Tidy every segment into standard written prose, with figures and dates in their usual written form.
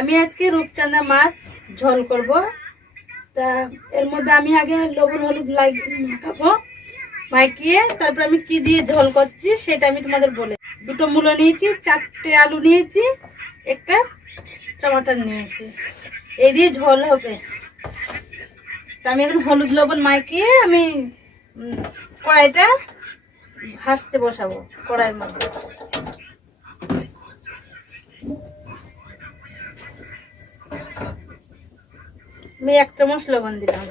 আমি আজকে রূপচাঁদা মাছ ঝোল করব। তা এর মধ্যে আমি আগে লবণ হলুদ মাখাবো, মাখিয়ে তারপর আমি কি দিয়ে ঝোল করছি সেটা আমি তোমাদের বলে। দুটো মূলো নিয়েছি, 4টে আলু নিয়েছি, একটা টমাটার নিয়েছি, এই দিয়ে ঝোল হবে। তা আমি এখন হলুদ লবণ মাখিয়ে আমি কড়াইটা ভাজতে বসাবো। কড়াইয়ের মধ্যে আমি 1 চামচ লবণ দিলাম।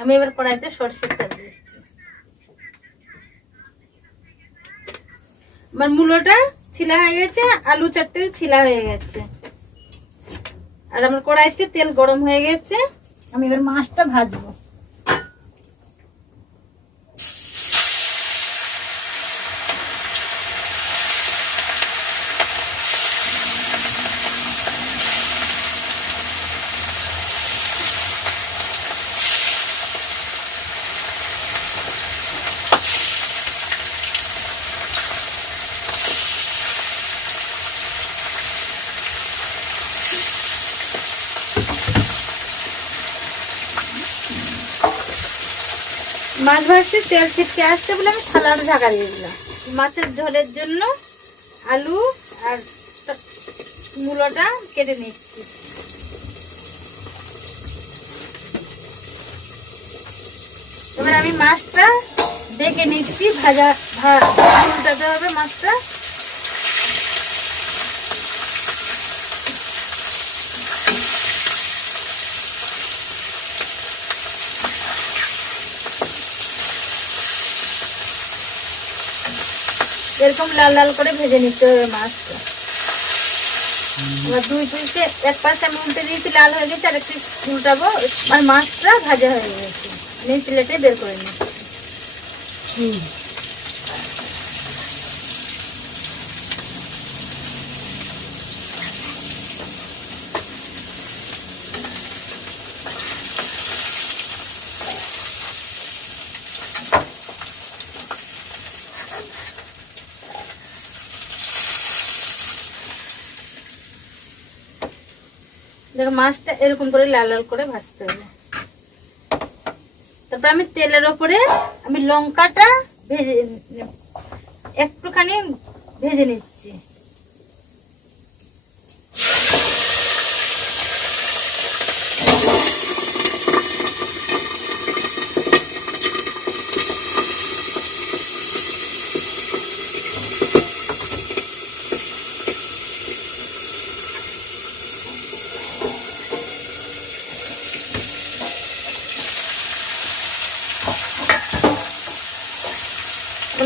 আমি এবার কড়াইতে সরষের তেল দিচ্ছি। আমার মূলোটা ছিলা হয়ে গেছে, আলু 4টে ছিলা হয়ে গেছে, আর আমার কড়াইতে তেল গরম হয়ে গেছে। আমি এবার মাছটা ভাজবো। মাছ ভাজতে তেল ছিটকে আসছে বলে আমি থালাটা ঢাকা দিয়ে দিলাম। মাছের ঝোলের জন্য আলু আর মূলোটা কেটে নিচ্ছি। এবার আমি মাছটা দেখে নিচ্ছি, উল্টাতে হবে মাছটা। এরকম লাল লাল করে ভেজে নিতে হবে মাছটা। এবার দুই পিসে এক পাশে আমি উল্টে দিয়েছি, লাল হয়ে গেছে, আর একটু উল্টাবো। আর মাছটা ভাজা হয়ে গেছে, আমি প্লেটে বের করে নিচ্ছি। দেখো মাছটা এরকম করে লাল লাল করে ভাজতে হবে। তারপর আমি তেলের ওপরে আমি লঙ্কাটা একটুখানি ভেজে নিচ্ছি।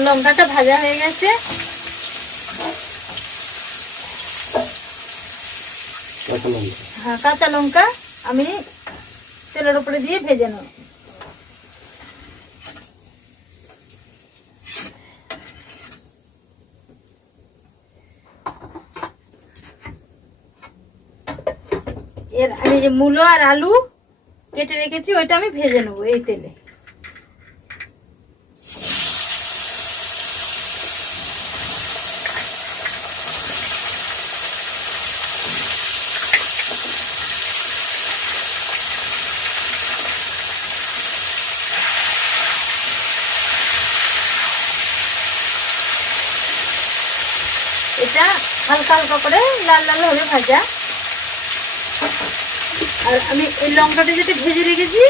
লঙ্কাটা ভাজা হয়ে গেছে। হ্যাঁ, কাঁচা লঙ্কা আমি তেলের উপরে দিয়ে ভেজে নেব। এর আমি যে মূলো আর আলু কেটে রেখেছি ওইটা আমি ভেজে নেবো এই তেলে। এটা হালকা হালকা করে লাল লাল হবে ভাজা। আর আমি এই লঙ্কাটা যেটা ভেজে রেখেছি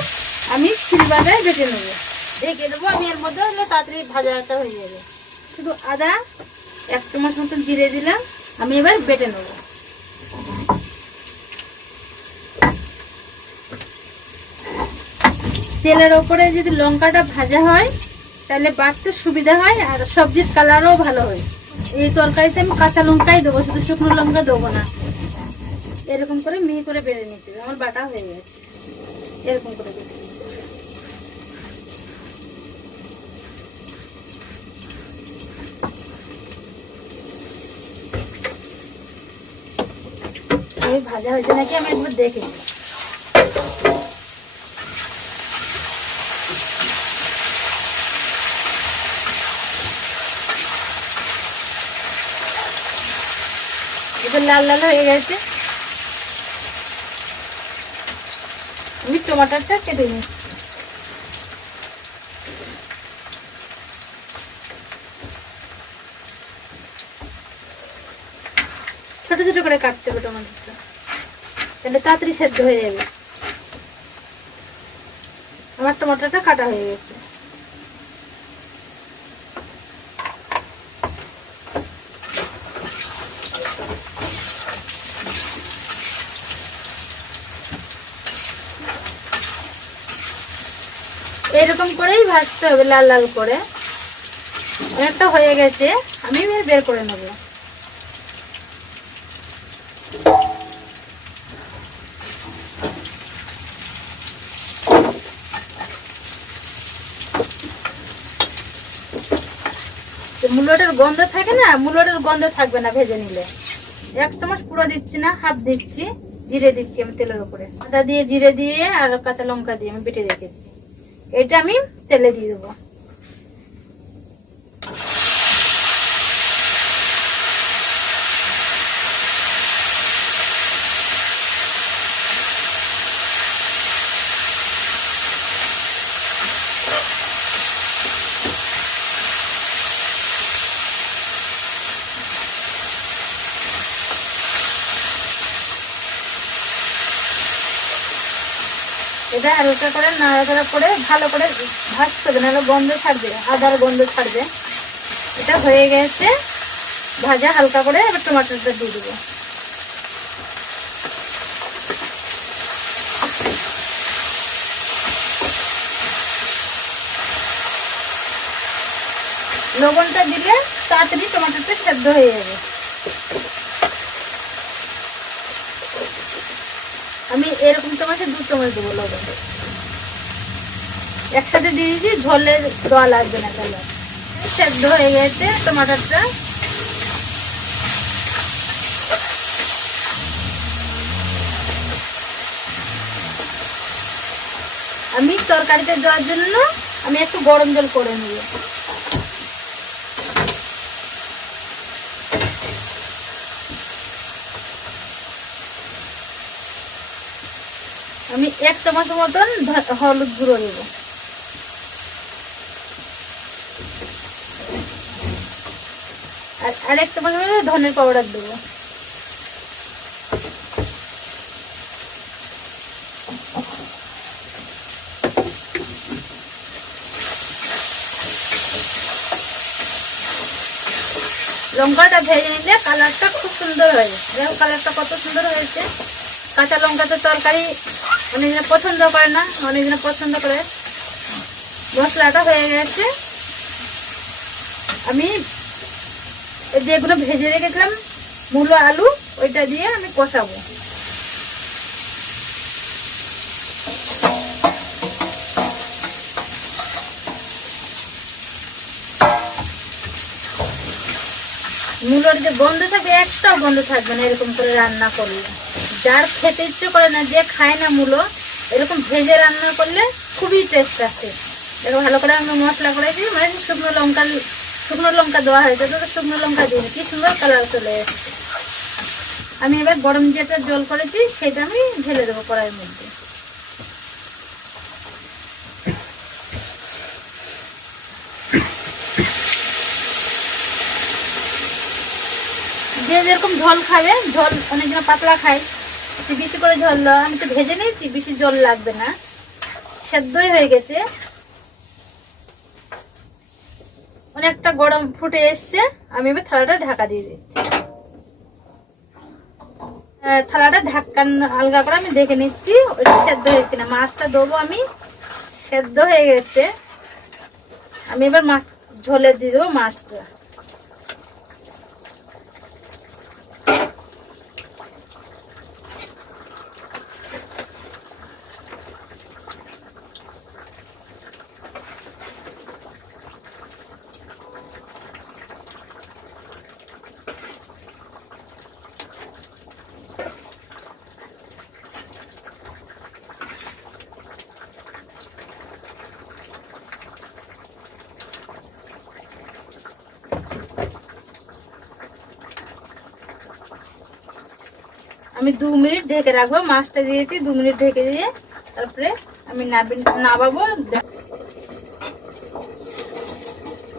আমি শিলবাটায় বেটে নেবো, ঢেকে দেবো। আমি এর মধ্যে হলে তাড়াতাড়ি ভাজাটা হয়ে যাবে। শুধু আদা 1 চামচ মতন জিরে দিলাম, আমি এবার বেটে নেবো। তেলের ওপরে যদি লঙ্কাটা ভাজা হয় তাহলে বাটতে সুবিধা হয়, আর সবজির কালারও ভালো হয়। এই তরকারিতে আমি কাঁচা লঙ্কাই দেবো, শুধু শুকনো লঙ্কা দেবো না। এরকম করে মিহি করে বেড়ে নিতে হবে। আমার বাটা হয়ে গেছে, এরকম করে বেটে নিতে হবে। ভাজা হয়েছে নাকি আমি একবার দেখে নিই। এটা লাল লাল হয়ে গেছে। আমি টমাটোটা কেটে নিচ্ছি। ছোট ছোট করে কাটতে হবে টমেটোটা, তাহলে তাড়াতাড়ি সেদ্ধ হয়ে যাবে। আমার টমেটোটা কাটা হয়ে গেছে। এরকম করেই ভাজতে হবে, লাল লাল করে। অনেকটা হয়ে গেছে, আমি বের করে নেব। মূলোটার গন্ধ থাকে না, মূলোটার গন্ধ থাকবে না ভেজে নিলে। 1 চামচ পুরো দিচ্ছি না, হাফ দিচ্ছি। জিরে দিচ্ছি আমি তেলের উপরে, আদা দিয়ে জিরে দিয়ে আর কাঁচা লঙ্কা দিয়ে আমি বেটে রেখেছি। এটা আমি তেলে দিয়ে দেবো। এটা হালকা করে নাড়াচাড়া করে ভালো করে ভাজতে হবে, নাহলে গন্ধ ছাড়বে, আদার গন্ধ ছাড়বে। এটা হয়ে গেছে ভাজা হালকা করে। এবার টমেটোটা দিয়ে দেবো। লবণটা দিলে তাড়াতাড়ি টমেটোটা সেদ্ধ হয়ে যাবে। আমি এরকম চামচে 2 চামচ দেবো লবণ। একসাথে দিয়ে দিয়েছি, ঝোলে দেওয়া লাগবে না। তাহলে সেদ্ধ হয়ে গেছে টমাটোটা। আমি তরকারিতে দেওয়ার জন্য আমি একটু গরম জল করে নেব। আমি 1 চামচ মতন হলুদ গুঁড়ো দেব। আর 1 চামচ মতো ধনের পাউডার দেবো। লঙ্কাটা ভেজে নিলে কালারটা খুব সুন্দর হয়। দেখো কালারটা কত সুন্দর হয়েছে। কাঁচা লঙ্কা তো তরকারি অনেকজনে পছন্দ করে না, অনেকজনে পছন্দ করে। মশলাটা হয়ে গেছে। আমি যেগুলো ভেজে রেখেছিলাম মূলো আলু, ওইটা দিয়ে আমি কষাবো। মূলোর যে গন্ধ থাকবে, একটাও গন্ধ থাকবে না এরকম করে রান্না করলে। যার খেতে ইচ্ছে করে না, যে খায় না মূলো, এরকম ভেজে রান্না করলে খুবই টেস্ট আসে। দেখো ভালো করে আমি মশলা করেছি, মানে শুকনো লঙ্কা দেওয়া হয়েছে, তো শুকনো লঙ্কা দিয়ে কি সুন্দর কালার চলে এসেছে। আমি এবার গরম যেটা জল করেছি সেটা আমি ঢেলে দেবো কড়াইয়ের মধ্যে। যে যেরকম ঝোল খাবে, ঝোল অনেকজন পাতলা খায়, একটু বেশি করে ঝোল দাও। আমি তো ভেজে নিয়েছি, বেশি জল লাগবে না, সেদ্ধই হয়ে গেছে। অনেকটা গরম ফুটে এসছে। আমি এবার থালাটা ঢাকা দিয়ে দিচ্ছি। থালাটা ঢাক্কান আলগা করে আমি দেখে নিচ্ছি ওইটা সেদ্ধ হয়েছে না। মাছটা দেবো আমি, সেদ্ধ হয়ে গেছে। আমি এবার মাছ ঝোলে দিয়ে দেবো মাছটা। আমি 2 মিনিট ঢেকে রাখবো। মাছটা দিয়েছি 2 মিনিট ঢেকে দিয়ে তারপরে আমি নাবাবো।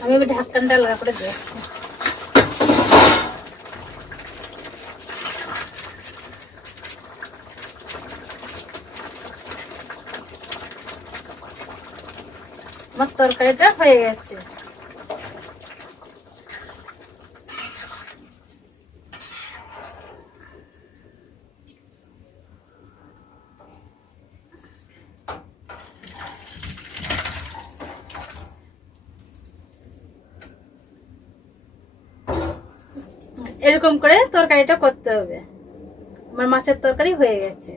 আমি এবার ঢাকনাটা আলাদা করে দিচ্ছি। আমার তরকারিটা হয়ে গেছে। এরকম করে তরকারিটা করতে হবে। আমার মাছের তরকারি হয়ে গেছে।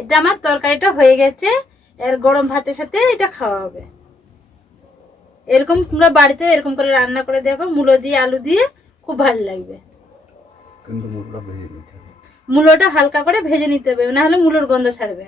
এটা আমার তরকারিটা হয়ে গেছে। এর গরম ভাতের সাথে এটা খাওয়া হবে। এরকম তোমরা বাড়িতে এরকম করে রান্না করে দেখো, মূলো দিয়ে আলু দিয়ে, খুব ভালো লাগবে। কিন্তু মূলোটা ভেজে নিতে হবে। মূলোটা হালকা করে ভেজে নিতে হবে, না হলে মূলোর গন্ধ ছাড়বে।